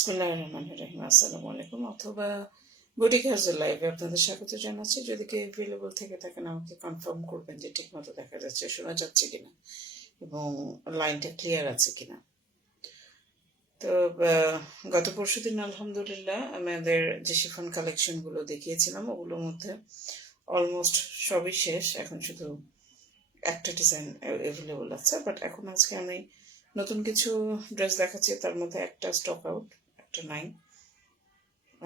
বিসমিল্লাহিররহমানিররহিম। আসসালামু আলাইকুম। অথবা বুটিক হাউসের লাইভে আপনাদের স্বাগত জানাচ্ছি। যদি কেউ অ্যাভেলেবল থেকে থাকেন আমাকে কনফার্ম করবেন যে ঠিকমতো দেখা যাচ্ছে, শোনা যাচ্ছে কিনা এবং লাইনটা ক্লিয়ার আছে কিনা। তো গত পরশু দিন আলহামদুলিল্লাহ আমাদের যে শিফন কালেকশনগুলো দেখিয়েছিলাম ওগুলোর মধ্যে অলমোস্ট সবই শেষ। এখন শুধু একটা ডিজাইন অ্যাভেলেবল আছে, বাট এখন আজকে আমি নতুন কিছু ড্রেস দেখাচ্ছি। তার মধ্যে একটা স্টক আউট, একটা নাই,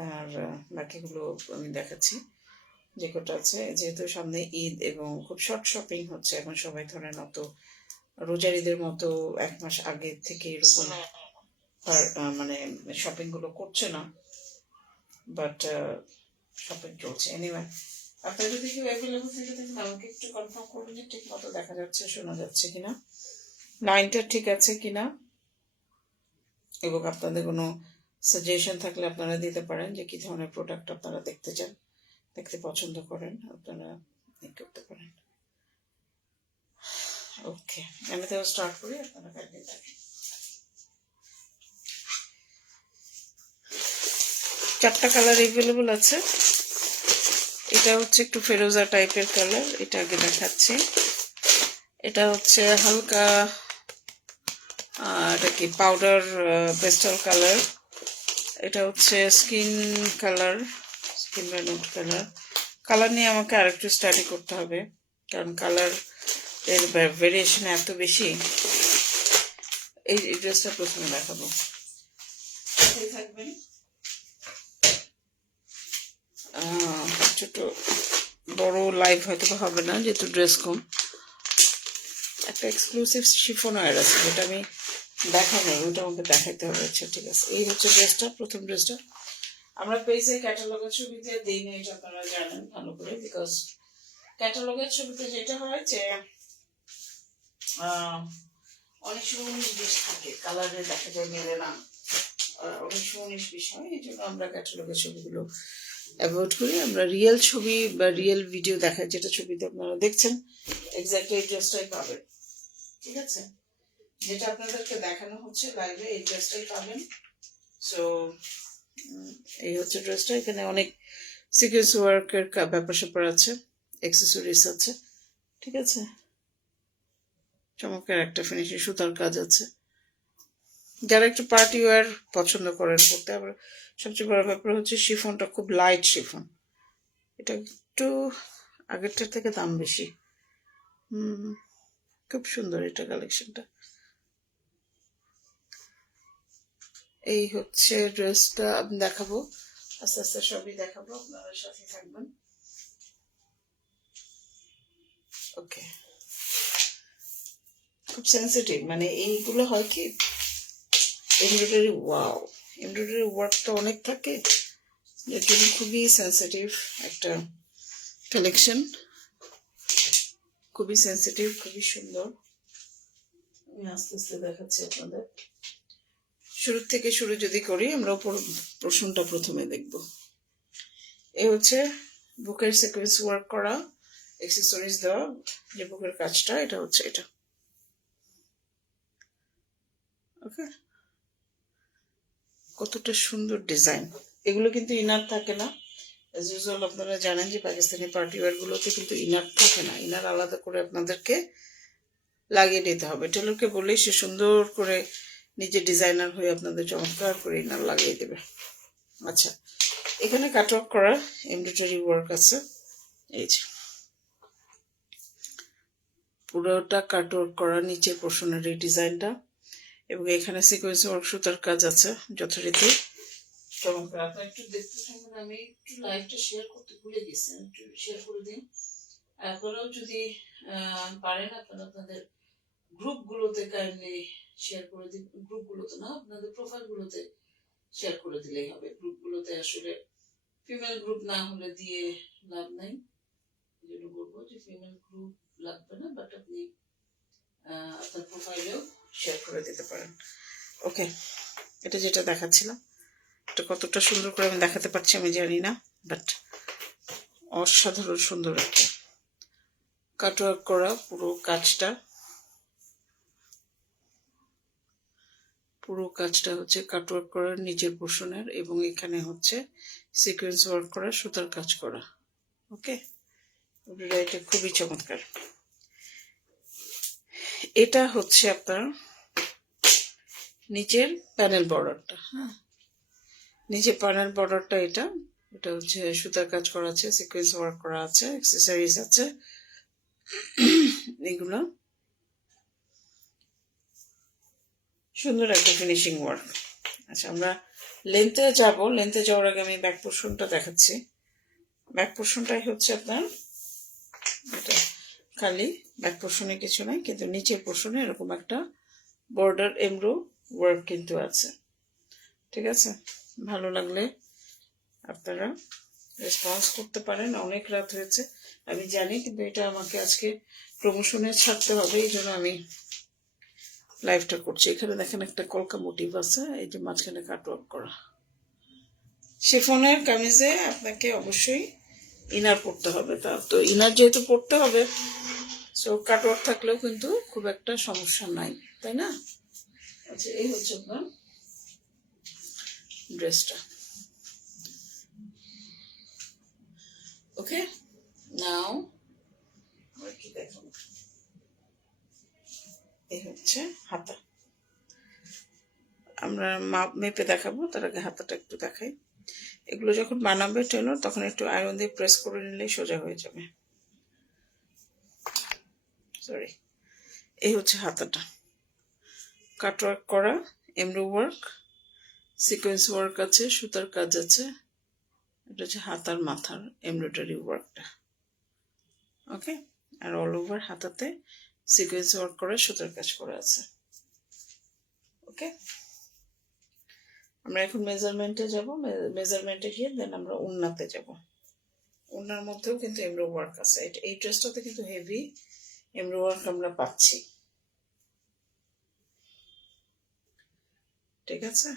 আর বাকিগুলো আমি দেখাচ্ছি যে কটা আছে। যেহেতু সামনে ঈদ এবং খুব শর্ট শপিং হচ্ছে এখন, সবাই ধরেন অত রোজার ঈদের মতো এক মাস আগে থেকে এরকম মানে শপিংগুলো করছে না, বাট শপিং চলছে। এনিওয়ে, আপনার যদি কেউ অ্যাভেলেবল থেকে থাকেন আমাকে একটু কনফার্ম করবেন যে ঠিক মতো দেখা যাচ্ছে, শোনা যাচ্ছে কিনা, লাইনটা ঠিক আছে কিনা, এবং আপনাদের কোনো সাজেশন থাকলে আপনারা দিতে পারেন যে কী ধরনের প্রোডাক্ট আপনারা দেখতে চান, দেখতে পছন্দ করেন, আপনারা করতে পারেন। ওকে, আমি তো স্টার্ট করি, আপনারা কাটিয়ে থাকেন। চারটা কালার অ্যাভেলেবল আছে। এটা হচ্ছে একটু ফেরোজা টাইপের কালার, এটা আগে দেখাচ্ছি। এটা হচ্ছে হালকা এটা কি পাউডার পেস্টাল কালার। এটা হচ্ছে স্কিন কালার, স্কিন ম্যানুড কালার। কালার নিয়ে আমাকে আরেকটু স্টাডি করতে হবে, কারণ কালার এর ভেরিয়েশন এত বেশি। এই ড্রেসটা প্রথমে দেখাবো, থাকবেন। ছোট বড় লাইভ হয়তো হবে না যেহেতু ড্রেস কম। একটা এক্সক্লুসিভ শিফন ওয়্যার আছে যেটা আমি দেখাবো, ওইটা আমাকে দেখাইতে হবে। আচ্ছা ঠিক আছে, এই হচ্ছে ড্রেসটা, প্রথম ড্রেসটা। আমরা পেজে ক্যাটালগের ছবিতে দিই না, এটা আপনারা জানেন ভালো করে, বিকজ ক্যাটালগের ছবিতে যেটা হয় যে অনেক সময় 19-20 থাকে, কালারে দেখা যায় মেলে না, অনেক সময় 19-20 হয়। এই জন্য আমরা ক্যাটালগের ছবিগুলো অ্যাভয়েড করি। আমরা রিয়েল ছবি বা রিয়েল ভিডিও দেখাই, যেটা ছবিতে আপনারা দেখছেন এক্স্যাক্টলি এই ড্রেসটাই পাবেন। ঠিক আছে, যেটা আপনাদেরকে দেখানো হচ্ছে লাইভে এই ড্রেসটাই পাবেন। সো এই হচ্ছে ড্রেসটা। এখানে অনেক সিকোয়েন্স ওয়ার্কের ব্যাপার স্যাপার আছে, অ্যাক্সেসরিজ আছে। ঠিক আছে, চমৎকার একটা ফিনিশিং, সুতার কাজ আছে। যারা একটু পার্টি ওয়্যার পছন্দ করেন করতে, আবার সবচেয়ে বড় ব্যাপার হচ্ছে শিফনটা খুব লাইট শিফন। এটা একটু আগেরটার থেকে দাম বেশি। খুব সুন্দর এটা কালেকশনটা। এই হচ্ছে ড্রেসটা আমি দেখাবো, আস্তে আস্তে সবই দেখাবো, আপনারা সাথে থাকবেন। ওকে, খুব সেন্সিটিভ, মানে এইগুলো হয় কি এমব্রয়ডারি, ওয়াও এমব্রয়ডারি ওয়ার্কটা অনেক থাকে, এর জন্য খুবই সেন্সিটিভ একটা কালেকশন, খুবই সেন্সিটিভ, খুবই সুন্দর। আমি আস্তে আস্তে দেখাচ্ছি আপনাদের। শুরু থেকে শুরু যদি করি, আমরা প্রশ্নটা প্রথমে দেখব। এই হচ্ছে বুকের সিকোয়েন্স ওয়ার্ক করা, অ্যাক্সেসরিজ দেওয়া যে বুকের কাজটা, এটা হচ্ছে এটা। ওকে, কতটা সুন্দর ডিজাইন। এগুলো কিন্তু ইনার থাকে না, অ্যাজ ইউজুয়াল আপনারা জানেন যে পাকিস্তানি পার্টি ওয়্যারগুলোতে কিন্তু ইনার থাকে না, ইনার আলাদা করে আপনাদেরকে লাগিয়ে নিতে হবে। টেলরকে বলেই সে সুন্দর করে নিজে ডিজাইনার হয়ে আপনাদের চমৎকার করে ইনার লাগিয়ে দেবে। আচ্ছা, এখানে কাটওয়ার্ক করা এমব্রয়ডারি ওয়ার্ক আছে, এই যে পুরোটা কাটওয়ার্ক করা নিচের পোর্শনের এই ডিজাইনটা, এবং এখানে সিকোয়েন্স ওয়ার্ক সুতার কাজ আছে যথারীতি চমৎকার। আপনারা একটু দেখতে থাকুন, আমি একটু লাইভটা শেয়ার করতে ভুলে গেছি, একটু শেয়ার করে দিন। আপনারাও যদি পারেন আপনারা আপনাদের গ্রুপগুলোতে কাইন্ডলি শেয়ার করে দিন। গ্রুপগুলোতে না, আপনাদের প্রোফাইলগুলোতে শেয়ার করে দিলেই হবে। গ্রুপগুলোতে আসলে ফিমেল গ্রুপ না হলে দিয়ে লাভ নাই, এই জন্য বলবো যে ফিমেল গ্রুপ লাগবে না, বাট আপনি আপনার প্রোফাইলেও শেয়ার করে দিতে পারেন। ওকে, এটা যেটা দেখাচ্ছিলাম, এটা কতটা সুন্দর করে আমি দেখাতে পারছি আমি জানি না, বাট অসাধারণ সুন্দর একটা কাটওয়ার্ক করা পুরো কাজটা। পুরো কাজটা হচ্ছে কাটওয়ার্ক করার নিচের পোর্শনের, এবং এখানে হচ্ছে সিকোয়েন্স ওয়ার্ক করা, সুতার কাজ করা। ওকে, এটা খুবই চমৎকার। এটা হচ্ছে আপনার নিচের প্যানেল বর্ডারটা। হ্যাঁ, নিচের প্যানেল বর্ডারটা এটা এটা হচ্ছে সুতার কাজ করা আছে, সিকোয়েন্স ওয়ার্ক করা আছে, অ্যাক্সেসরিজ আছে এগুলো। সুন্দর একটা ফিনিশিং ওয়ার্ক। আচ্ছা, আমরা লেন্থে যাব। লেন্থে যাওয়ার আগে আমি ব্যাক পোর্শনটা দেখাচ্ছি। ব্যাক পোর্শনটাই হচ্ছে আপনার এটা খালি, ব্যাক পোর্শনে কিছু নাই, কিন্তু নিচের পোর্শনে এরকম একটা বর্ডার এমব্রো ওয়ার্ক কিন্তু আছে। ঠিক আছে, ভালো লাগলে আপনারা রেসপন্স করতে পারেন। অনেক রাত হয়েছে আমি জানি, কিন্তু এটা আমাকে আজকে প্রমোশনে ছাড়তে হবে, এই জন্য আমি লাইভটা করছি। এখানে দেখেন একটা কলকা মোটিভ আছে, এই যে মাঝখানে কাটওয়ার্ক করা। শিফনের কামিজে আপনাকে অবশ্যই ইনার পড়তে হবে, তা তো ইনার যেহেতু পড়তে হবে, সো কাটওয়ার্ক থাকলেও কিন্তু খুব একটা সমস্যা নাই, তাই না? আচ্ছা, এই হচ্ছে আপনার ড্রেসটা। ওকে, নাও কি দেখুন, এই হচ্ছে হাতা। আমরা মাপ মেপে দেখাবো, তার আগে হাতাটা একটু দেখাই। এগুলো যখন বানাবে টেলর, তখন একটু আয়রন দিয়ে প্রেস করে নিলেই সোজা হয়ে যাবে। সরি, এই হচ্ছে হাতাটা, কাটওয়ার্ক করা, এমব্রো ওয়ার্ক, সিকোয়েন্স ওয়ার্ক আছে, সুতার কাজ আছে। এটা হচ্ছে হাতার মাথার এমব্রয়ডারি ওয়ার্কটা। ওকে, আর অল ওভার হাতাতে সিকোয়েন্স ওয়ার্ক করা, সুতার কাজ করা আছে। ওকে, আমরা এখন মেজারমেন্টে যাব। মেজারমেন্টে গিয়ে দেন আমরা ওড়নাতে যাব। ওড়নার মধ্যেও কিন্তু এমব্রো ওয়ার্ক আছে। এই ড্রেসটাতে কিন্তু হেভি এমব্রো ওয়ার্ক আমরা পাচ্ছি। ঠিক আছে,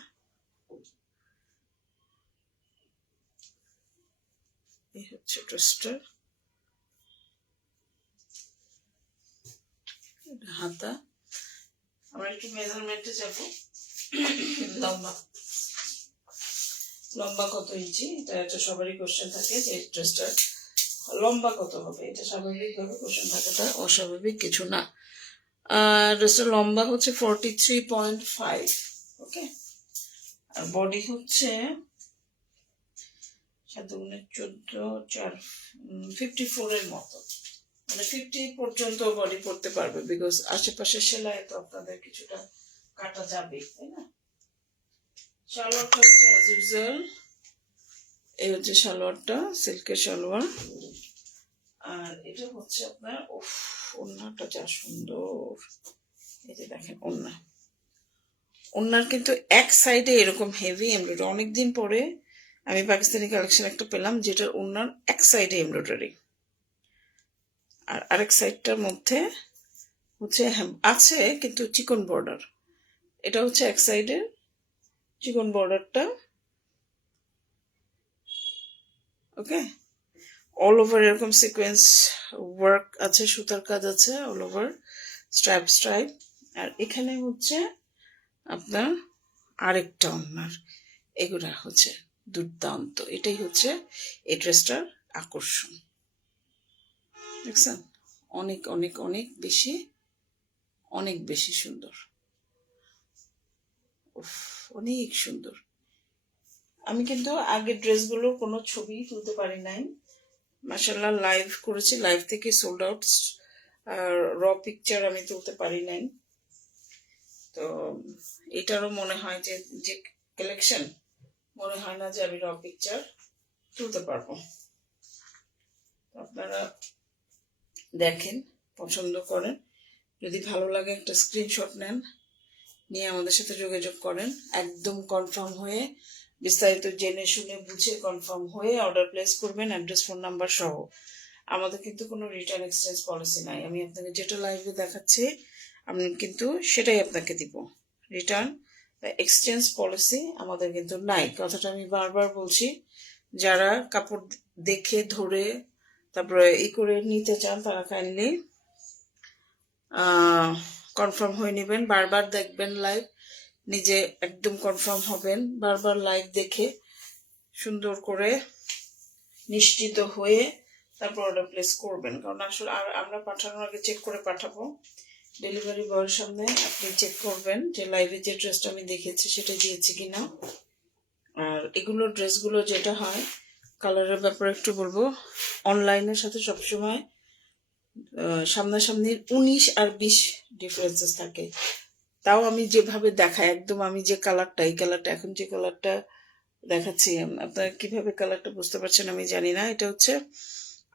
এই হচ্ছে ড্রেসটা, হাতা। আমরা একটু মেজারমেন্টে যাব। লম্বা লম্বা কত ইঞ্চি, এটা একটা সবারই কোশ্চেন থাকে যে ড্রেসটার লম্বা কত হবে। এটা স্বাভাবিকভাবে কোশ্চেন থাকাটা অস্বাভাবিক কিছু না। ড্রেসটার লম্বা হচ্ছে 43.5। ওকে, আর বডি হচ্ছে 54 এর মতো, মানে 50 পর্যন্ত বডি পড়তে পারবে, বিকজ আশেপাশে সেলাই তো আপনাদের কিছুটা কাটা যাবে, তাই না? সালোয়ারটা হচ্ছে অ্যাজ ইউজুয়াল, এই হচ্ছে সালোয়ারটা, সিল্কের সালোয়ার। আর এটা হচ্ছে আপনার ওড়নাটা যা সুন্দর, এই যে দেখেন ওড়না। ওড়নার কিন্তু এক সাইডে এরকম হেভি এমব্রয়ডারি। অনেকদিন পরে আমি পাকিস্তানি কালেকশন একটা পেলাম যেটার ওড়নার এক সাইডে এমব্রয়ডারি, আর আরেক সাইডটার মধ্যে হচ্ছে আছে কিন্তু চিকন বর্ডার। এটা হচ্ছে এক সাইডে চিকন বর্ডারটা। ওকে, অল ওভার এরকম সিকোয়েন্স ওয়ার্ক আছে, সুতার কাজ আছে অল ওভার, স্ট্রাইপ স্ট্রাইপ। আর এখানে হচ্ছে আপনার আরেকটা ওড়নার, এগুলা হচ্ছে দুর্দান্ত। এটাই হচ্ছে এই ড্রেসটার আকর্ষণ। দেখছেন, অনেক অনেক অনেক বেশি, অনেক বেশি সুন্দর, অনেক সুন্দর। আমি কিন্তু আগের ড্রেসগুলোর কোনো ছবি তুলতে পারি নাই, মাশাআল্লাহ লাইভ করেছি, লাইভ থেকে সোল্ড আউট। আর র পিকচার আমি তুলতে পারি নাই। তো এটারও মনে হয় যে যে কালেকশন, মনে হয় না যে আমি র পিকচার তুলতে পারবো। আপনারা দেখেন, পছন্দ করেন, যদি ভালো লাগে একটা স্ক্রিনশট নেন, নিয়ে আমাদের সাথে যোগাযোগ করেন। একদম কনফার্ম হয়ে, বিস্তারিত জেনে শুনে বুঝে কনফার্ম হয়ে অর্ডার প্লেস করবেন, অ্যাড্রেস ফোন নাম্বার সহ। আমাদের কিন্তু কোনো রিটার্ন এক্সচেঞ্জ পলিসি নাই। আমি আপনাকে যেটা লাইভে দেখাচ্ছি আমি কিন্তু সেটাই আপনাকে দিব। রিটার্ন এক্সচেঞ্জ পলিসি আমাদের কিন্তু নাই, কথাটা আমি বারবার বলছি। যারা কাপড় দেখে ধরে তারপরে করে নিতে চান, তারা কাইন্ডলি কনফার্ম হয়ে নেবেন, বারবার দেখবেন লাইভ, নিজে একদম কনফার্ম হবেন, বারবার লাইভ দেখে সুন্দর করে নিশ্চিত হয়ে তারপর অর্ডার প্লেস করবেন। কারণ আসলে আর আমরা পাঠানোর আগে চেক করে পাঠাবো। ডেলিভারি বয়ের সামনে আপনি চেক করবেন যে লাইভে যে ড্রেসটা আমি দেখেছি সেটা দিয়েছি কিনা। আর এগুলো ড্রেসগুলো যেটা হয়, কালারের ব্যাপারে একটু বলবো, অনলাইনের সাথে সবসময় সামনাসামনি 19 আর 20 ডিফারেন্সেস থাকে। তাও আমি যেভাবে দেখাই একদম, আমি যে কালারটা, এই কালারটা এখন যে কালারটা দেখাচ্ছি, আপনারা কিভাবে কালারটা বুঝতে পারছেন আমি জানি না। এটা হচ্ছে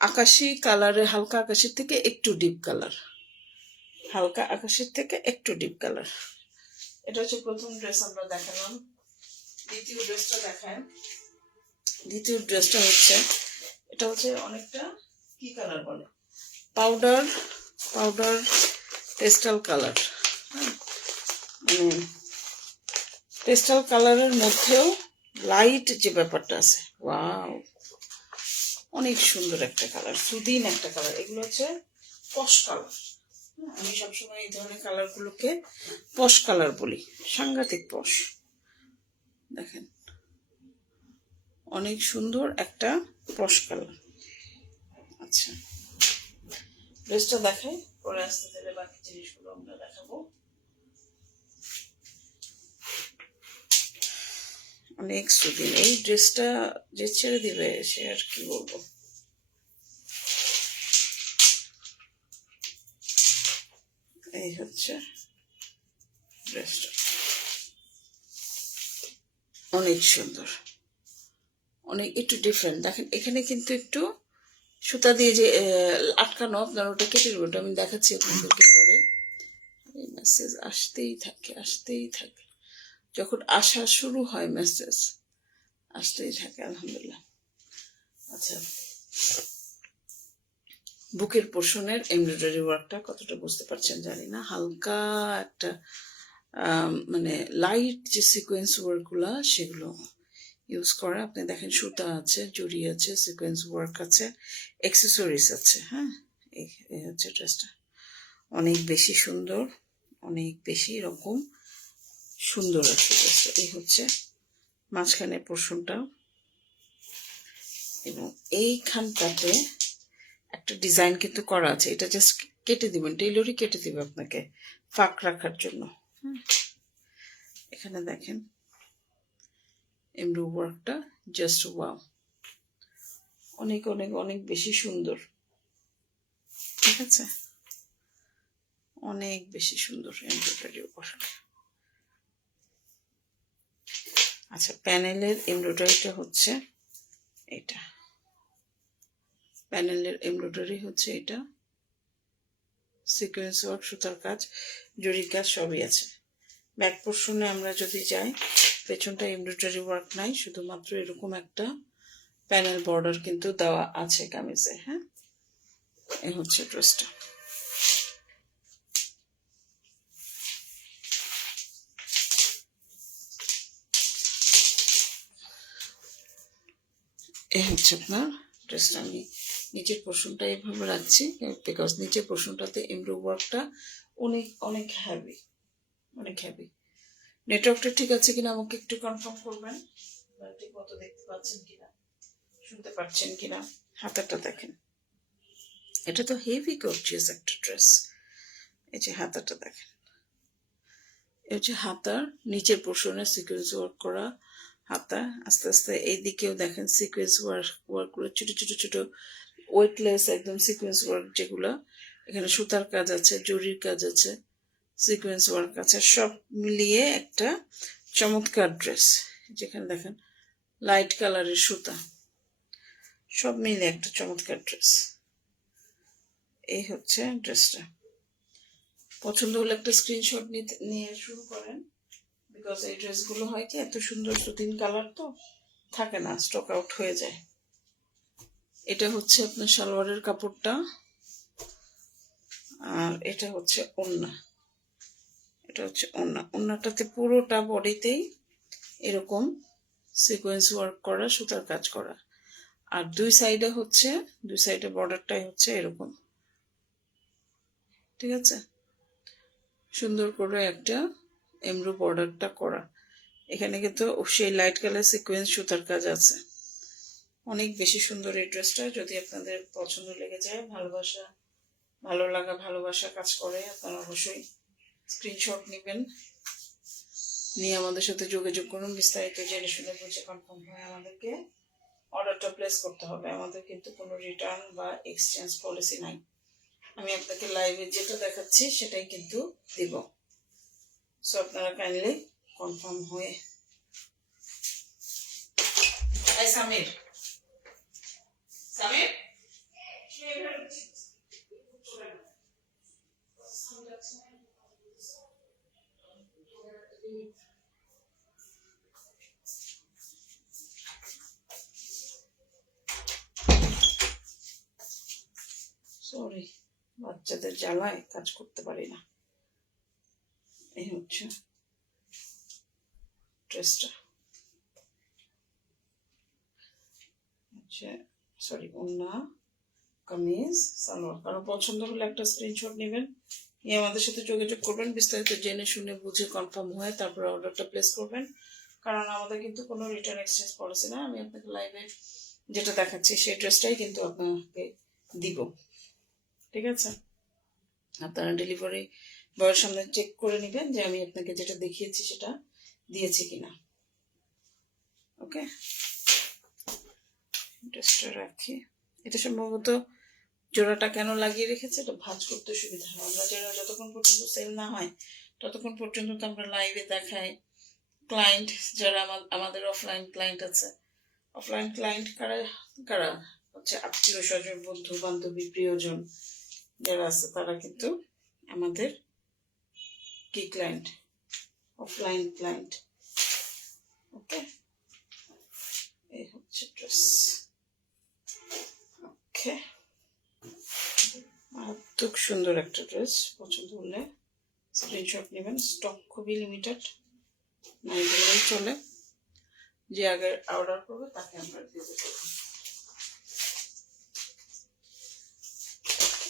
আকাশি কালারের, হালকা আকাশের থেকে একটু ডিপ কালার, হালকা আকাশের থেকে একটু ডিপ কালার। এটা হচ্ছে প্রথম ড্রেস আমরা দেখালাম। দ্বিতীয় ড্রেসটা দেখায়। দ্বিতীয় ড্রেসটা হচ্ছে, এটা হচ্ছে অনেকটা কি কালার বলে, পাউডার পেস্টাল কালার। পেস্টাল কালারের মধ্যেও লাইট যে ব্যাপারটা আছে, ওয়াও, অনেক সুন্দর একটা কালার, সুদিন একটা কালার। এগুলো হচ্ছে পশ কালার। আমি সবসময় এই ধরনের কালারগুলোকে পশ কালার বলি, সাংঘাতিক পশ। দেখেন অনেক সুন্দর একটা পশ কালার। আচ্ছা, ড্রেসটা দেখাই, পরে আসতে দিলে বাকি জিনিসগুলো আমরা দেখাবো। অনেক সুদিন। এই ড্রেসটা যে ছেড়ে দিবে সে আর কি বলবো। এই হচ্ছে ড্রেসটা, অনেক সুন্দর, অনেক একটু ডিফারেন্ট। দেখেন এখানে কিন্তু একটু সুতা দিয়ে যে আটকানো, আপনার ওটা কেটে দেবো, ওটা আমি দেখাচ্ছি আপনাদেরকে পরে। এই মেসেজ আসতেই থাকে, যখন আসা শুরু হয় মেসেজ আসতেই থাকে, আলহামদুলিল্লাহ। আচ্ছা, বুকের পোর্শনের এমব্রয়ডারি ওয়ার্কটা কতটা বুঝতে পারছেন জানি না, হালকা একটা মানে লাইট যে সিকোয়েন্স ওয়ার্কগুলো সেগুলো ইউজ করা। আপনি দেখেন সুতা আছে, জড়ি আছে, সিকোয়েন্স ওয়ার্ক আছে, অ্যাক্সেসরিজ আছে। হ্যাঁ, এই হচ্ছে ড্রেসটা, অনেক বেশি সুন্দর, অনেক বেশি এরকম সুন্দর আছে ড্রেসটা। এই হচ্ছে মাঝখানের পোর্শনটা, এবং এইখানটাতে একটা ডিজাইন কিন্তু করা আছে। এটা জাস্ট কেটে দিবেন, টেইলরই কেটে দিবে আপনাকে ফাঁক রাখার জন্য। এখানে দেখেন এমব্রয়ডারি ওয়ার্কটা জাস্ট ওয়াও, অনেক অনেক অনেক বেশি সুন্দর। ঠিক আছে, অনেক বেশি সুন্দর এমব্রয়ডারি ওয়ার্ক। আচ্ছা, প্যানেলের এমব্রয়ডারিটা হচ্ছে এটা, প্যানেলের এমব্রয়ডারি হচ্ছে এটা, সিকোয়েন্স ওয়ার্ক, সুতার কাজ, জরির কাজ সবই আছে। ব্যাক পোর্শনে আমরা যদি যাই, পেছনটা এমব্রয়ডারি ওয়ার্ক নাই, শুধুমাত্র এরকম একটা প্যানেল বর্ডার কিন্তু দেওয়া আছে কামিজে। হ্যাঁ, এই হচ্ছে ড্রেসটা। এই হচ্ছে আপনার ড্রেসটা। আমি নিচের পোর্শনটা এইভাবে রাখছি বিকজ নিচের পোর্শনটাতে এমব্রয়ডারি ওয়ার্কটা অনেক অনেক হ্যাভি, অনেক হ্যাভি। নেটওয়ার্কটা ঠিক আছে কিনা আমাকে একটু কনফার্ম করবেন, ঠিক মতো দেখতে পাচ্ছেন কিনা, শুনতে পাচ্ছেন কিনা। হাতাটা দেখেন, এটা তো হেভি গর্জিয়াস একটা ড্রেস। এই যে হাতাটা দেখেন, এই হচ্ছে হাতার নিচের পোর্শনে সিকোয়েন্স ওয়ার্ক করা হাতা। আস্তে আস্তে এই দিকেও দেখেন সিকোয়েন্স ওয়ার্কগুলো, ছোট ছোট ছোট ওয়েটলেস একদম সিকোয়েন্স ওয়ার্ক, যেগুলো এখানে সুতার কাজ আছে, জরির কাজ আছে, সিকোয়েন্স ওয়ার্ক আছে, সব মিলিয়ে একটা চমৎকার ড্রেস। যেখানে দেখেন লাইট কালারের সুতা, সব মিলে একটা চমৎকার ড্রেস। এই হচ্ছে ড্রেসটা। পছন্দ হলে একটা স্ক্রিনশট নিয়ে শুরু করেন, বিকজ এই ড্রেসগুলো হয় কি এত সুন্দর সুতিন কালার তো থাকে না, স্টক আউট হয়ে যায়। এটা হচ্ছে আপনার সালোয়ারের কাপড়টা, আর এটা হচ্ছে ওড়না। এটা হচ্ছে ওড়না, ওড়নাটাতে পুরোটা বডিতেই এরকম সিকোয়েন্স ওয়ার্ক করা, সুতার কাজ করা। আর দুই সাইডে হচ্ছে, দুই সাইডে বর্ডারটাই হচ্ছে এরকম। ঠিক আছে, সুন্দর করে একটা এমব্রো বর্ডারটা করা। এখানে কিন্তু সেই লাইট কালার সিকোয়েন্স সুতার কাজ আছে। অনেক বেশি সুন্দর এই ড্রেসটা। যদি আপনাদের পছন্দ লেগে যায়, ভালোবাসা কাজ করে, আপনারা অবশ্যই স্ক্রিনশট নেবেন, নিয়ে আমাদের সাথে যোগাযোগ করুন। বিস্তারিত জেনে শুনে বুঝে কনফার্ম হয়ে আমাদেরকে অর্ডারটা প্লেস করতে হবে। আমাদের কিন্তু কোনো রিটার্ন বা এক্সচেঞ্জ পলিসি নাই। আমি আপনাকে লাইভে যেটা দেখাচ্ছি সেটাই কিন্তু দিব। সো আপনারা কাইন্ডলি কনফার্ম হয়ে। সামির সামির সরি, বাচ্চাদের জ্বালায় কাজ করতে পারি না। এই হচ্ছে ড্রেসটা, সরি ওন্না, কামিজ, সালোয়ার। কারো পছন্দ হলে একটা স্ক্রিনশট নেবেন, নিয়ে আমাদের সাথে যোগাযোগ করবেন। বিস্তারিত জেনে শুনে বুঝে কনফার্ম হয়ে তারপরে অর্ডারটা প্লেস করবেন। কারণ আমাদের কিন্তু কোনো রিটার্ন এক্সচেঞ্জ পলিসি না। আমি আপনাকে লাইভে যেটা দেখাচ্ছি সেই ড্রেসটাই কিন্তু আপনাকে দিব। ঠিক আছে, আপনারা ডেলিভারি বয়ের সামনে চেক করে নেবেন যে আমি আপনাকে যেটা দেখিয়েছি সেটা দিয়েছি কিনা। ওকে, ড্রেসটা রাখি। এটা সম্ভবত জোড়াটা কেন লাগিয়ে রেখেছে, এটা ভাঁজ করতে সুবিধা হয়। আমরা যারা যতক্ষণ পর্যন্ত সেল না হয় ততক্ষণ পর্যন্ত তো আমরা লাইভে দেখাই। ক্লায়েন্ট যারা আমাদের অফলাইন ক্লায়েন্ট আছে, অফলাইন ক্লায়েন্ট কারা কারা হচ্ছে আত্মীয় স্বজন, বন্ধু বান্ধবী, প্রিয়জন যারা আছে তারা কিন্তু আমাদের কি ক্লায়েন্ট, অফলাইন ক্লায়েন্ট। ওকে, এই হচ্ছে ড্রেস। ওকে, মারাত্মক সুন্দর একটা ড্রেস। পছন্দ হলে স্ক্রিনশট নেবেন। স্টক খুবই লিমিটেড, নাই বললেই চলে। যে আগে অর্ডার করবে তাকে আমরা দিয়ে দেবো।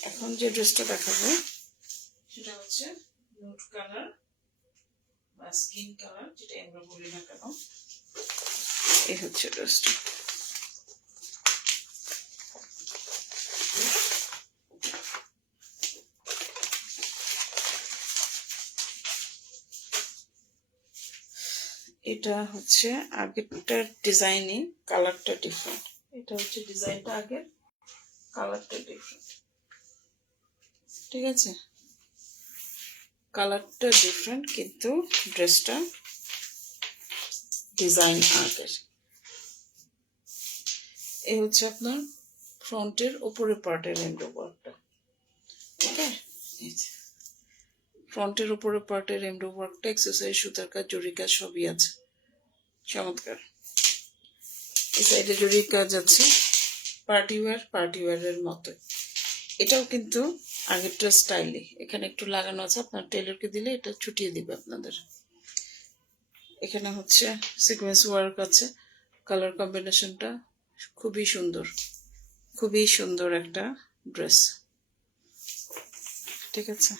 এখন যে ড্রেসটা দেখাবো সেটা হচ্ছে নুড কালার বা স্কিন কালার, যেটা আমরা বলি না কেন। এই হচ্ছে ড্রেসটা। এটা হচ্ছে আগেরটার ডিজাইনই, কালারটা ডিফারেন্ট। এটা হচ্ছে ডিজাইনটা আগের, কালারটা ডিফারেন্ট। ঠিক আছে, কালারটা ডিফারেন্ট কিন্তু ড্রেসটা ডিজাইন আগের। এই হচ্ছে আপনার ফ্রন্টের উপরের পার্টের এমব্রো ওয়ার্কটা। ওকে, ফ্রন্টের উপরের পার্টের এমব্রো ওয়ার্কটা, এক্সেসরি, সুতার কাজ, জরি কাজ সবই আছে। চমৎকার। এই সাইডে জরি কাজ আছে, পার্টি ওয়্যারের মতোই। এটাও কিন্তু আগেরটা স্টাইলে। এখানে একটু লাগানো আছে, আপনার টেলরকে দিলে এটা ছুটিয়ে দিবে আপনাদের। এখানে হচ্ছে সিকোয়েন্স ওয়ার্ক আছে। কালার কম্বিনেশনটা খুবই সুন্দর, খুবই সুন্দর একটা ড্রেস। ঠিক আছে,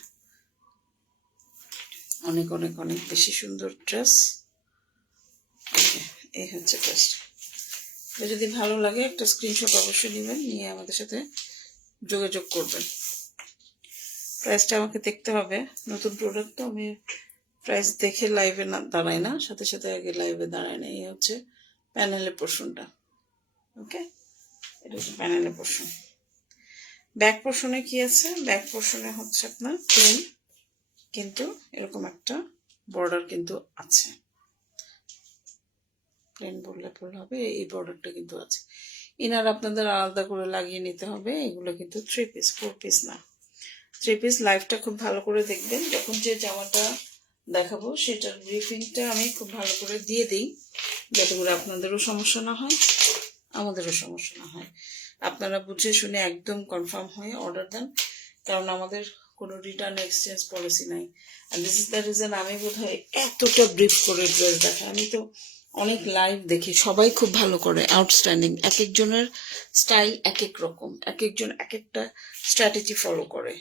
অনেক অনেক অনেক বেশি সুন্দর ড্রেস। এই হচ্ছে ড্রেসটা। যদি ভালো লাগে একটা স্ক্রিনশট অবশ্যই নেবেন, নিয়ে আমাদের সাথে যোগাযোগ করবেন। প্রাইসটা আমাকে দেখতে হবে, নতুন প্রোডাক্ট তো আমি প্রাইস দেখে লাইভে না দাঁড়াই না, সাথে সাথে আগে লাইভে দাঁড়ায় না। এই হচ্ছে প্যানেলের পোর্শনটা। ওকে, এটা হচ্ছে প্যানেলের পোর্শন। ব্যাক পোর্শনে কি আছে? ব্যাক পোর্শনে হচ্ছে আপনার প্লেন, কিন্তু এরকম একটা বর্ডার কিন্তু আছে। প্লেন বললে ভুল হবে, এই বর্ডারটা কিন্তু আছে। ইনার আপনাদের আলাদা করে লাগিয়ে নিতে হবে। এগুলো কিন্তু 3 পিস, 4 পিস না, 3 পিস। লাইভটা খুব ভালো করে দেখবেন। যখন যে জামাটা দেখাবো সেটার ব্রিফিংটা আমি খুব ভালো করে দিয়ে দিই, যাতে করে আপনাদেরও সমস্যা না হয়, আমাদেরও সমস্যা না হয়। আপনারা বুঝে শুনে একদম কনফার্ম হয়ে অর্ডার দেন, কারণ আমাদের কোনো রিটার্ন এক্সচেঞ্জ পলিসি নাই। আর দিস ইজ দ্য রিজন আমি বোধহয় এতটা ব্রিফ করে ড্রেস দেখাই। আমি তো অনেক লাইভ দেখি, সবাই খুব ভালো করে, আউটস্ট্যান্ডিং। এক একজনের স্টাইল এক এক রকম, এক একজন এক একটা স্ট্র্যাটেজি ফলো করে।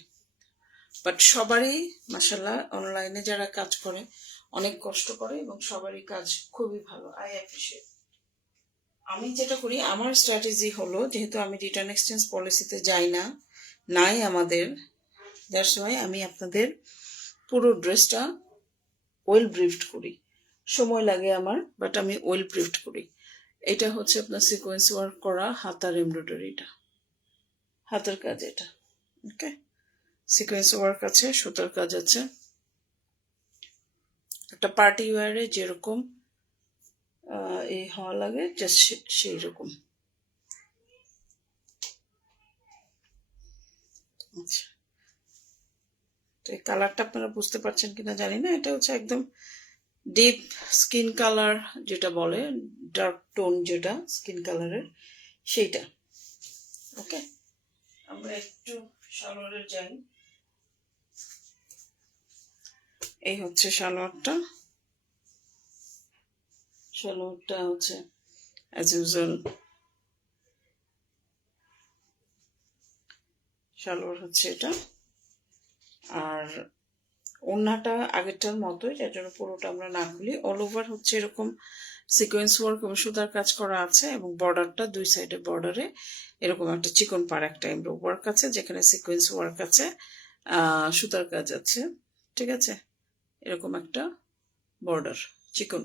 বাট সবারই মাশাআল্লাহ অনলাইনে যারা কাজ করে অনেক কষ্ট করে এবং সবারই কাজ খুবই ভালো। I appreciate. আমি যেটা করি, আমার স্ট্র্যাটেজি হলো, যেহেতু আমি রিটার্ন এক্সচেঞ্জ পলিসিতে যাই না, নাই আমাদের, দ্যাটস ওয়াই আমি আপনাদের পুরো ড্রেসটা ওয়েল ব্রিফড করি। সময় লাগে আমার, বাট আমি ওয়েল ব্রিফড করি। এটা হচ্ছে আপনার সিকোয়েন্স ওয়ার্ক করা হাতার এমব্রয়ডারিটা, হাতের কাজ এটা। ওকে, সিকোয়েন্স ওয়ার্ক আছে, সুতার কাজ আছে। একটা পার্টি ওয়ারে যেরকম এই হওয়া লাগে, জাস্ট সেই রকম। আচ্ছা, তো এই কালারটা আপনারা বুঝতে পারছেন কিনা জানি না। এটা হচ্ছে একদম ডিপ স্কিন কালার, যেটা বলে ডার্ক টোন, যেটা স্কিন কালারের সেইটা। ওকে, আমরা একটু সালোয়ারে যাই। এই হচ্ছে সালোয়ারটা। সালোয়ারটা হচ্ছে অ্যাজ ইউজুয়াল, সালোয়ার হচ্ছে এটা। আর ওড়নাটা আগেরটার মতোই, যার জন্য পুরোটা আমরা না খুলি। অল ওভার হচ্ছে এরকম সিকোয়েন্স ওয়ার্ক এবং সুতার কাজ করা আছে, এবং বর্ডারটা দুই সাইডে বর্ডারে এরকম একটা চিকন পার একটা এমব্রো ওয়ার্ক আছে, যেখানে সিকোয়েন্স ওয়ার্ক আছে, সুতার কাজ আছে। ঠিক আছে, এরকম একটা বর্ডার চিকন।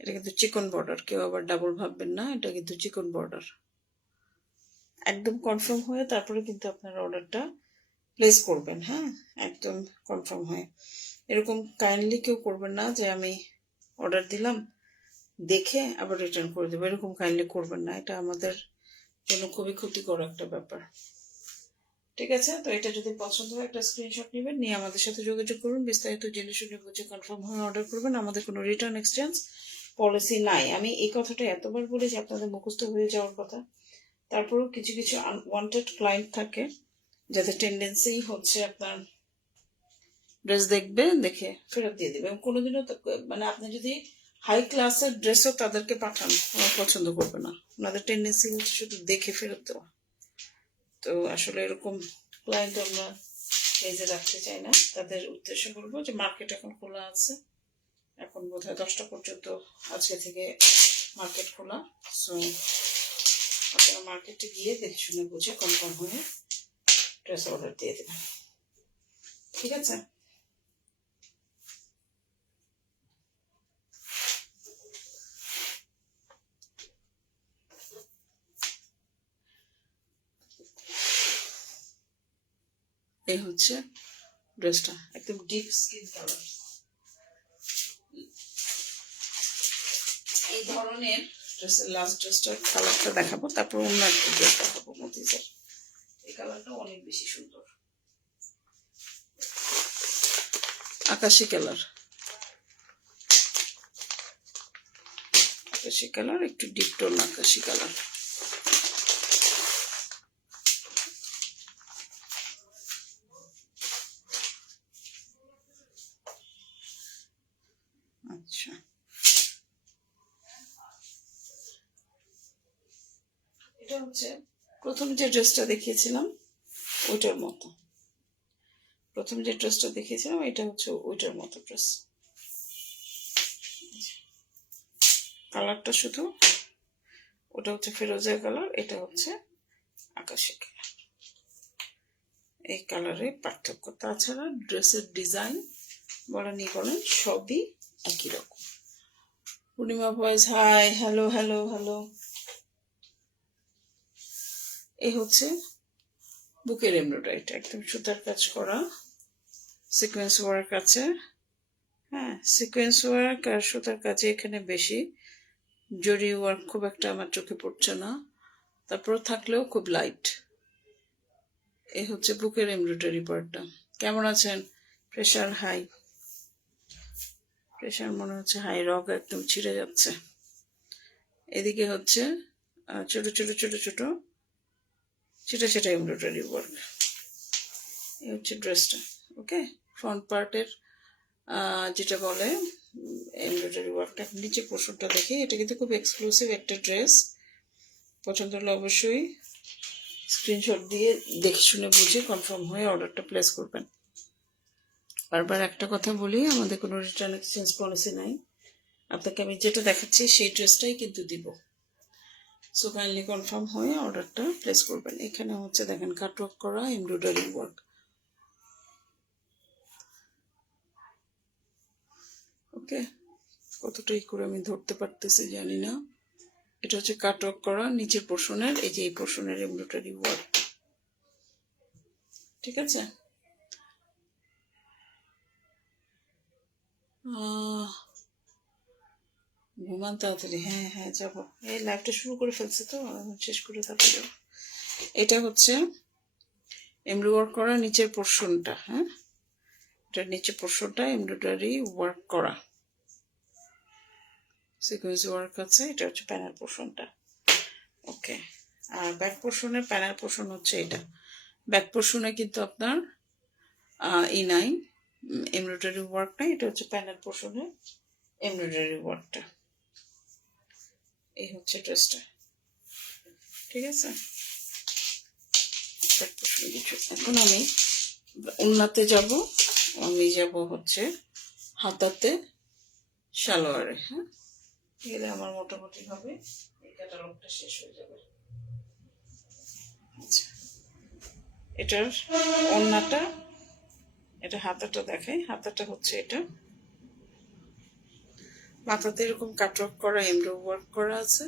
এটা কিন্তু চিকন বর্ডার, কেউ আবার ডাবল ভাববেন না, এটা কিন্তু চিকন বর্ডার। একদম কনফার্ম হয়ে তারপরে কিন্তু আপনার অর্ডারটা প্লেস করবেন। হ্যাঁ, একদম কনফার্ম হয়। এরকম কাইন্ডলি কেউ করবেন না যে আমি অর্ডার দিলাম দেখে আবার রিটার্ন করে দেবো, এরকম কাইন্ডলি করবেন না। এটা আমাদের জন্য খুবই ক্ষতিকর একটা ব্যাপার। ঠিক আছে, তো এটা যদি পছন্দ হয় একটা স্ক্রিনশট নেবেন, নিয়ে আমাদের সাথে যোগাযোগ করুন। বিস্তারিত জেনে শুনে বুঝে কনফার্ম হয়ে অর্ডার করবেন। আমাদের কোনো রিটার্ন এক্সচেঞ্জ পলিসি নাই। আমি এই কথাটা এতবার বলি যে আপনাদের মুখস্থ হয়ে যাওয়ার কথা, তারপরেও কিছু কিছু আনওয়ান্টেড ক্লায়েন্ট থাকে যাদের টেন্ডেন্সি হচ্ছে আপনার ড্রেস দেখবে, দেখে ফেরত দিয়ে দেবে। এবং কোনোদিনও মানে আপনি যদি হাই ক্লাসের ড্রেসও তাদেরকে পাঠান, ওরা পছন্দ করবে না। ওনাদের টেন্ডেন্সি হচ্ছে শুধু দেখে ফেরত দেওয়া। তো আসলে এরকম ক্লায়েন্ট আমরা পেজে রাখতে চাই না। তাদের উদ্দেশ্য বলবো যে মার্কেট এখন খোলা আছে, এখন বোধহয় 10টা পর্যন্ত আজকে থেকে মার্কেট খোলা। সো আপনারা মার্কেটে গিয়ে দেখে শুনে বুঝে কনফার্ম হয়ে ড্রেস অর্ডার দিয়ে দেবেন। ঠিক আছে, এই হচ্ছে ড্রেসটা, একদম ডিপ স্কিন কালার। এই ধরনের ড্রেসের লাস্ট ড্রেসটার কালারটা দেখাবো, তারপর অন্য একটা ড্রেস দেখাবো মতিজের। এই কালারটা অনেক বেশি সুন্দর, আকাশি কালার। আকাশি কালার, একটু ডিপ টোন আকাশি কালার। আচ্ছা, এটা হচ্ছে প্রথম যে ড্রেসটা দেখিয়েছিলাম ওইটার মতো। প্রথম যে ড্রেসটা দেখিয়েছিলাম এটা হচ্ছে ওইটার মতো ড্রেস। কালারটা শুধু, ওটা হচ্ছে ফিরোজা কালার, এটা হচ্ছে আকাশি কালার। এই কালারে পার্থক্য। তাছাড়া ড্রেসের ডিজাইন বলেনই বলেন সবই একই রকম। Purnima voice, hi, hello hello hello. এই হচ্ছে বুকের এমব্রয়ডারিটা, একদম সুতার কাজ করা, সিকোয়েন্স ওয়ার্ক আছে। হ্যাঁ, সিকোয়েন্স ওয়ার্ক আর সুতার কাজে এখানে বেশি, জরি ওয়ার্ক খুব একটা আমার চোখে পড়ছে না, তারপর থাকলেও খুব লাইট। এই হচ্ছে বুকের এমব্রয়ডারি পার্টটা। কেমন আছেন? প্রেশার হাই, প্রেশার মনে হচ্ছে হাই, রগ একদম ছিঁড়ে যাচ্ছে। এদিকে হচ্ছে ছোট ছোট ছোট ছোট ছিটা ছিটা এমব্রয়ডারি ওয়ার্ক। এই হচ্ছে ড্রেসটা। ওকে, ফ্রন্ট পার্টের যেটা বলে এমব্রয়ডারি ওয়ার্কটা, নিচে পোর্শনটা দেখে। এটা কিন্তু খুব এক্সক্লুসিভ একটা ড্রেস। পছন্দ হলে অবশ্যই স্ক্রিনশট দিয়ে দেখে শুনে বুঝে কনফার্ম হয়ে অর্ডারটা প্লেস করবেন। বারবার একটা কথা বলি, আমাদের কোনো রিটার্ন এক্সচেঞ্জ পলিসি নাই। আপনাকে আমি যেটা দেখাচ্ছি সেই ড্রেসটাই কিন্তু দিব। সো কাইন্ডলি কনফার্ম হয়ে অর্ডারটা প্লেস করবেন। এখানে হচ্ছে দেখেন কাটওয়ার্ক করা এমব্রয়ডারি ওয়ার্ক। ওকে, কতটাই করে আমি ধরতে পারতেছি জানি না। এটা হচ্ছে কাটওয়ার্ক করা নিচের পোর্শনের, এই যে এই পোর্শনের এমব্রয়ডারি ওয়ার্ক। ঠিক আছে, ঘুমান তাড়াতাড়ি। হ্যাঁ হ্যাঁ যাবো, এই লাইভটা শুরু করে ফেলছে তো, শেষ করে তারপরে যাবো। এটা হচ্ছে এমব্রয়ডারি ওয়ার্ক করা নিচের পোর্শনটা। হ্যাঁ, এটার নিচের পোর্শনটা এমব্রয়ডারি ওয়ার্ক করা, সিকোয়েন্স ওয়ার্ক আছে। এটা হচ্ছে প্যানেল পোর্শনটা। ওকে, আর ব্যাক পোর্শনের প্যানেল পোর্শন হচ্ছে এটা। ব্যাক পোর্শনে কিন্তু আপনার নাই এমব্রয়ডারি ওয়ার্ক নাই, এটা হচ্ছে প্যানেল পোর্শনের এমব্রয়ডারি ওয়ার্কটা। এই হচ্ছে ড্রেসটা। ঠিক আছে, এখন আমি ওড়নাতে যাব, আমি যাব হচ্ছে হাতাতে, সালোয়ারে। হ্যাঁ, গেলে আমার মোটামুটি হবে এই ক্যাটালগটা শেষ হয়ে যাবে। আচ্ছা, এটার ওড়নাটা, এটা হাতাটা দেখাই। হাতাটা হচ্ছে এটা, মাথাতে এরকম কাটওয়ার্ক করা এমব্রয়ডারি ওয়ার্ক করা আছে।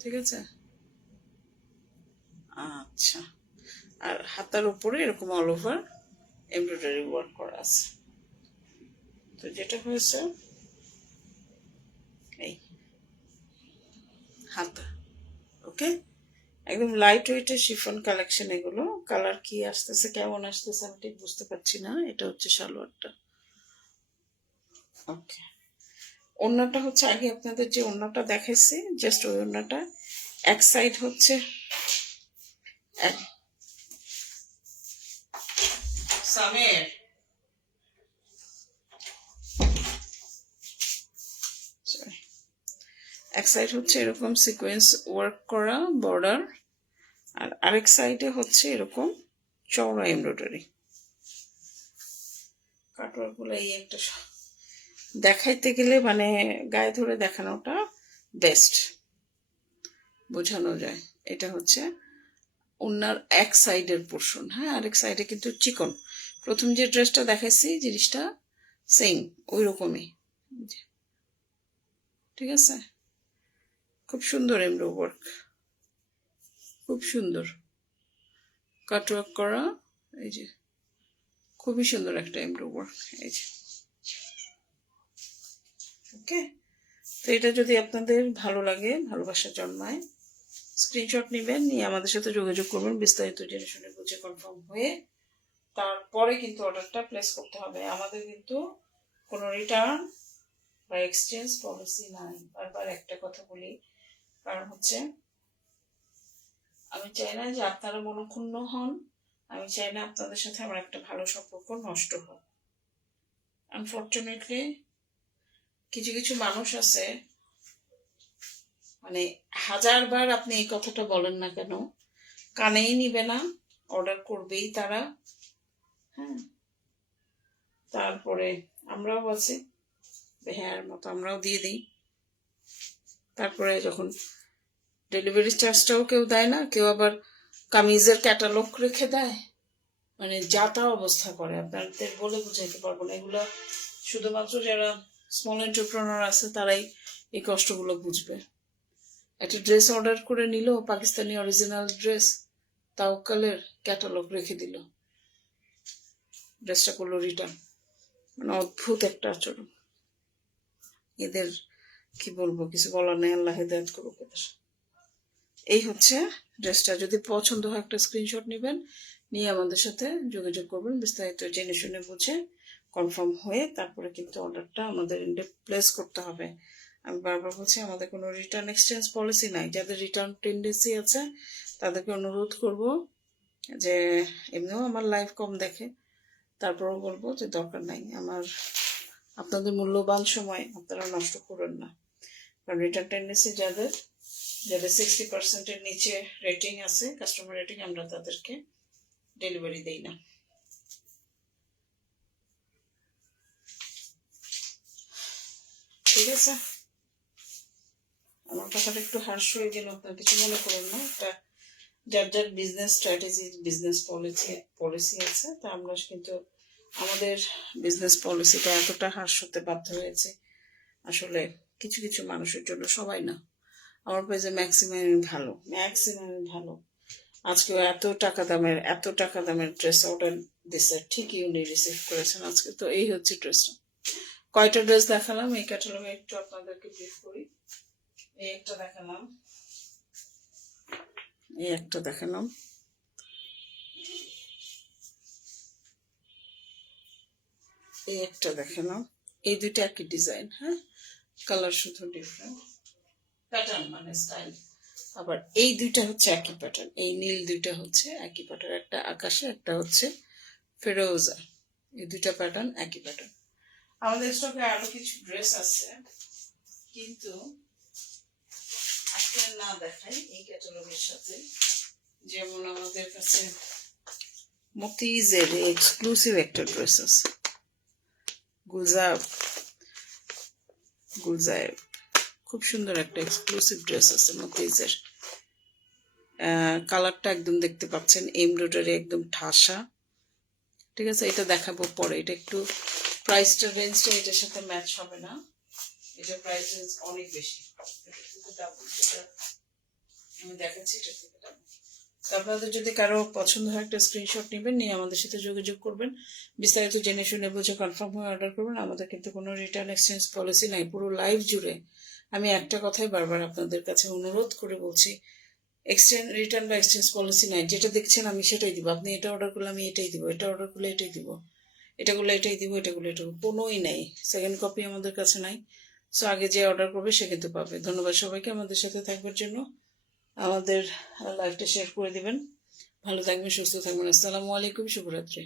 ঠিক আছে, আচ্ছা, আর হাতার উপরে এরকম অল ওভার এমব্রয়ডারি ওয়ার্ক করা আছে। তো যেটা হয়েছে এই হাতা। ওকে, একদম লাইট ওয়েটের শিফন কালেকশন এগুলো। কালার কি আসতেছে, কেমন আসতেছে আমি ঠিক বুঝতে পারছি না। এটা হচ্ছে সালোয়ারটা। ওকে, ওড়নাটা হচ্ছে আগে আপনাদের যে ওড়নাটা দেখাইছি, জাস্ট ওই ওড়নাটা এক সাইড হচ্ছে সামের এক সাইড হচ্ছে এরকম সিকোয়েন্স ওয়ার্ক করা বর্ডার, আর আরেক সাইডে হচ্ছে এরকম চওড়া এমব্রয়ডারি কাটওয়ার্ক গুলো। এই একটা দেখাইতে গেলে মানে গায়ে ধরে দেখানোটা বেস্ট, বোঝানো যায়। এটা হচ্ছে ওনার এক সাইডের পোর্শন। হ্যাঁ, আরেক সাইডে কিন্তু চিকন। প্রথম যে ড্রেসটা দেখাইছি জিনিসটা সেম ওই রকমই। ঠিক আছে, খুব সুন্দর এমব্রয়ডারি ওয়ার্ক, খুব সুন্দর কাটওয়ার্ক করা। এই যে খুবই সুন্দর একটা এমব্রয়ডারি ওয়ার্ক। এই যে ওকে, তো এটা যদি আপনাদের ভালো লাগে, ভালোবাসা জন্মায়, স্ক্রিনশট নেবেন, নিয়ে আমাদের সাথে যোগাযোগ করবেন। বিস্তারিত জেনে শুনে বুঝে কনফার্ম হয়ে তারপরে কিন্তু অর্ডারটা প্লেস করতে হবে। আমাদের কিন্তু কোনো রিটার্ন বা এক্সচেঞ্জ পলিসি নাই। বারবার একটা কথা বলি, কারণ হচ্ছে আমি চাই না যে আপনারা মনক্ষুণ্ণ হন, আমি চাই না আপনাদের সাথে আমার একটা ভালো সম্পর্ক নষ্ট হোক। আনফর্চুনেটলি কিছু কিছু মানুষ আছে, মানে 1000বার আপনি এই কথাটা বলেন না কেন, কানেই নিবে না, অর্ডার করবেই তারা। হ্যাঁ, তারপরে আমরাও আছি হ্যাঁ মতো, আমরাও দিয়ে দিই। তারপরে যখন ডেলিভারি চার্জটাও কেউ দেয় না, কেউ আবার কামিজের ক্যাটালগ রেখে দেয়, মানে যাতা অবস্থা করে। আপনাদের বলে বুঝাইতে পারবো না। এগুলো শুধুমাত্র যারা স্মল এন্টারপ্রেনার আছে তারাই এই কষ্টগুলো বুঝবে। একটা ড্রেস অর্ডার করে নিল, পাকিস্তানি অরিজিনাল ড্রেস, তাওকালের ক্যাটালগ রেখে দিল, ড্রেসটা করলো রিটার্ন। মানে অদ্ভুত একটা আচরণ এদের, কি বলবো, কিছু বলার নেই। আল্লাহ হেদায়েত করুক এদের। এই হচ্ছে ড্রেসটা। যদি পছন্দ হয় একটা স্ক্রিনশট নেবেন, নিয়ে আমাদের সাথে যোগাযোগ করবেন। বিস্তারিত জেনে শুনে বুঝে কনফার্ম হয়ে তারপরে কিন্তু অর্ডারটা আমাদের এন্ডে প্লেস করতে হবে। আমি বারবার বলছি, আমাদের কোনো রিটার্ন এক্সচেঞ্জ পলিসি নাই। যাদের রিটার্ন টেন্ডেন্সি আছে তাদেরকে অনুরোধ করব যে, এমনিও আমার লাইফ কম দেখে, তারপরেও বলবো যে দরকার নাই, আমার আপনাদের মূল্যবান সময় আপনারা নষ্ট করেন না। কারণ রিটার্ন টেন্ডেন্সি যাদের 60%-এর নিচে রেটিং আছে, কাস্টমার রেটিং, আমরা তাদেরকে ডেলিভারি দেই না। ঠিক আছে, আমার কথাটা একটু হার্শ হয়ে গেল, আপনার কিছু মনে করেন না। এটা যার যার বিজনেস স্ট্র্যাটেজি, বিজনেস পলিসি আছে, তা আমরা কিন্তু আমাদের বিজনেস পলিসিটা এতটা হার্শ হতে বাধ্য হয়েছে আসলে কিছু কিছু মানুষের জন্য, সবাই না। আমার পেজে ম্যাক্সিমাম ভালো। আজকে এত টাকা দামের ড্রেস অর্ডার দিছে, ঠিকই উনি রিসিভ করেছেন আজকে। তো এই হচ্ছে ড্রেসটা। কয়টা ড্রেস দেখালাম এই ক্যাটালগে একটু আপনাদেরকে ব্রিফ করি। এই একটা দেখালাম, এই একটা দেখালাম, এই একটা দেখালাম, এই দুইটা একই ডিজাইন, হ্যাঁ, কালার শুধু ডিফারেন্ট, প্যাটার্ন মানে স্টাইল। আবার এই দুইটা হচ্ছে একই প্যাটার্ন, এই নীল দুইটা হচ্ছে একই প্যাটার্ন, একটা আকাশে একটা হচ্ছে ফেরোজা, এই দুইটা প্যাটার্ন একই প্যাটার্ন। আমাদের স্টকে আরো কিছু ড্রেস আছে, কিন্তু আজকে না দেখাই এই ক্যাটালগের সাথে। যেমন আমাদের কাছে মতিজের এক্সক্লুসিভ একটা ড্রেস আছে, গুলজায় খুব সুন্দর একটা এক্সক্লুসিভ ড্রেস আছে মতিজের। কালারটা একদম দেখতে পাচ্ছেন, এমব্রয়ডারি একদম ঠাসা, ঠিক আছে। এটা দেখাবো পরে, এটা একটু প্রাইসটা রেঞ্জটা এটার সাথে ম্যাচ হবে না, এটা প্রাইস রেঞ্জ অনেক বেশি, আমি দেখাচ্ছি এটা থেকে ডাবল। আপনাদের যদি কারো পছন্দ হয় একটা স্ক্রিনশট নেবেন, নিয়ে আমাদের সাথে যোগাযোগ করবেন, বিস্তারিত জেনে শুনে বুঝে কনফার্ম হয়ে অর্ডার করবেন। আমাদের কিন্তু কোনো রিটার্ন এক্সচেঞ্জ পলিসি নাই। পুরো লাইভ জুড়ে আমি একটা কথাই বারবার আপনাদের কাছে অনুরোধ করে বলছি, রিটার্ন বা এক্সচেঞ্জ পলিসি নাই। যেটা দেখছেন আমি সেটাই দিব, আপনি এটা অর্ডার করলে আমি এটাই দিব, এটা অর্ডার করলে এটাই দিব, এটাগুলো এটাই দিব, এটাগুলো এটা কোনোই নাই, সেকেন্ড কপি আমাদের কাছে নাই। সো আগে যে অর্ডার করবে সে কিন্তু পাবে। ধন্যবাদ সবাইকে আমাদের সাথে থাকবার জন্য। আমাদের লাইভটা শেয়ার করে দিবেন। ভালো থাকবেন, সুস্থ থাকবেন। আসসালামু আলাইকুম, শুভরাত্রি।